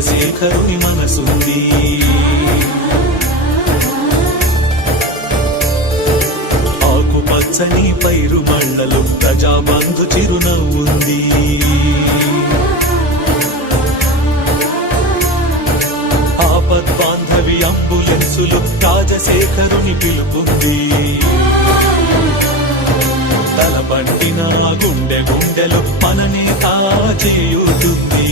చంద్రశేఖరుని మనసుంది ఆకుపచ్చని పైరు మళ్ళలు ప్రజాబంధు చిరునవ్వుంది. ఆపద్బాంధవి అంబులెన్సులు రాజశేఖరుని పిలుపుంది. తలపట్టిన గుండె గుండెలు మననే చేయుతుంది